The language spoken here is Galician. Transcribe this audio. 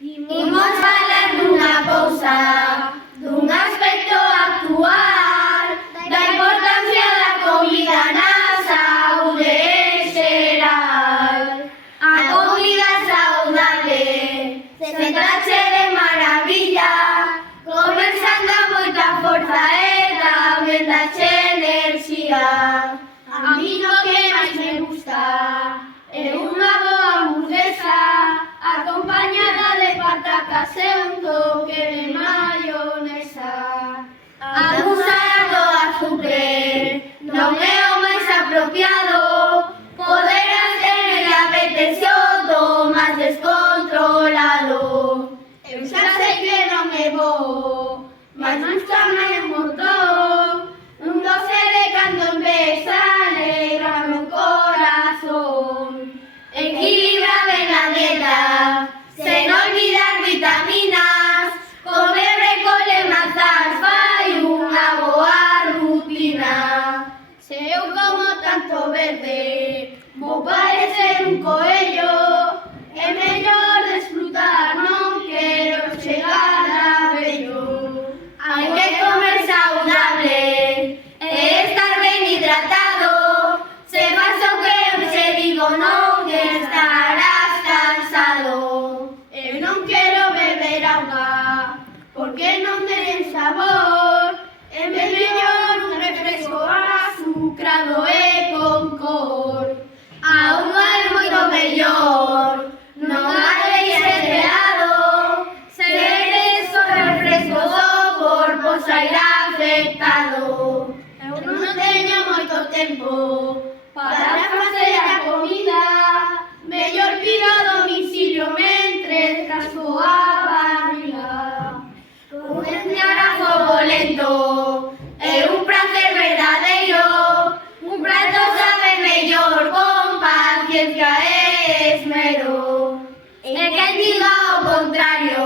Imos falar dunha cousa, dun aspecto actual, da importancia da comida na saúde en xeral. A comida saudable, sentache de maravilla, comer san dá moita forza e tamén dache enerxía. A mí no que máis me gusta é unha boa hamburguesa acompañada de patacas e un toque de mayonesa. Abusar do azúcar non é o máis apropiado, poderás ter diabetes se o tomas descontrolado. Eu xa sei que non é bo, mas gústame un montón, un doce de cando en vez alegrame o corazón. Equilibra ben a dieta, sen olvidar vitaminas, comer brécol e mazás fai unha boa rutina. Se eu como tanto verde, vou parecer un coello, é mellor desfrutar, non quero chegar a vello. Hai que comer saudable e estar ben hidratado, se fas o que eu che digo non estarás cansado. Eu non quero beber auga, porque non ten sabor, é mellor un refresco azucrado e con cor. A auga é moito mellor, non a deixes de lado, se eres o refresco do corpo sairá afectado. Eu non teño moito tempo para facer a comida, mellor pido a domicilio mentres casco a barriga. Comer a fogo lento é un placer verdadeiro, un prato sabe mellor con paciencia e esmero. E quen diga o contrario